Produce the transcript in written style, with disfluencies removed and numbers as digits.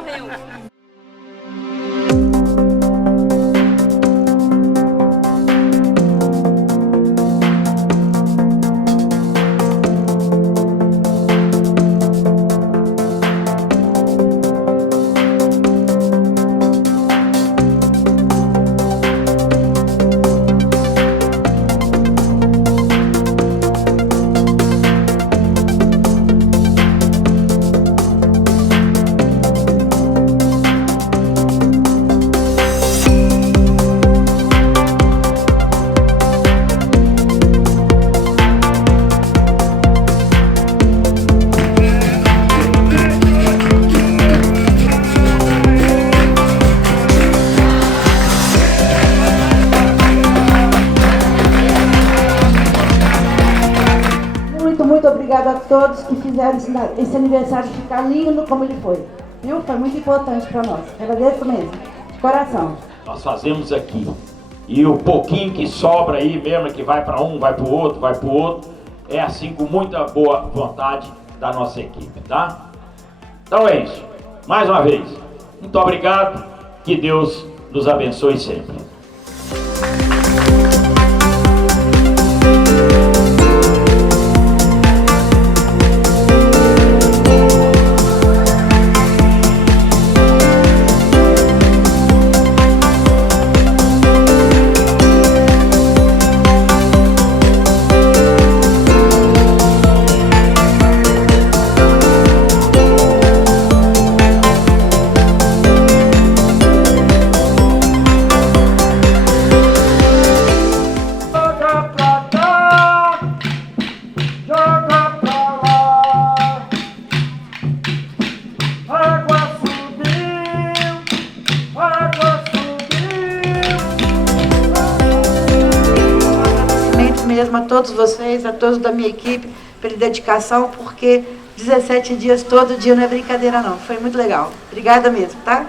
Morreu. Muito obrigada a todos que fizeram esse aniversário ficar lindo como ele foi. Viu? Foi muito importante para nós. Agradeço mesmo, de coração. Nós fazemos aqui. E o pouquinho que sobra aí mesmo, que vai para um, vai para o outro, vai para o outro, é assim com muita boa vontade da nossa equipe, tá? Então é isso. Mais uma vez, muito obrigado. Que Deus nos abençoe sempre. Mesmo a todos vocês, a todos da minha equipe, pela dedicação, porque 17 dias todo dia não é brincadeira não. Foi muito legal. Obrigada mesmo, tá?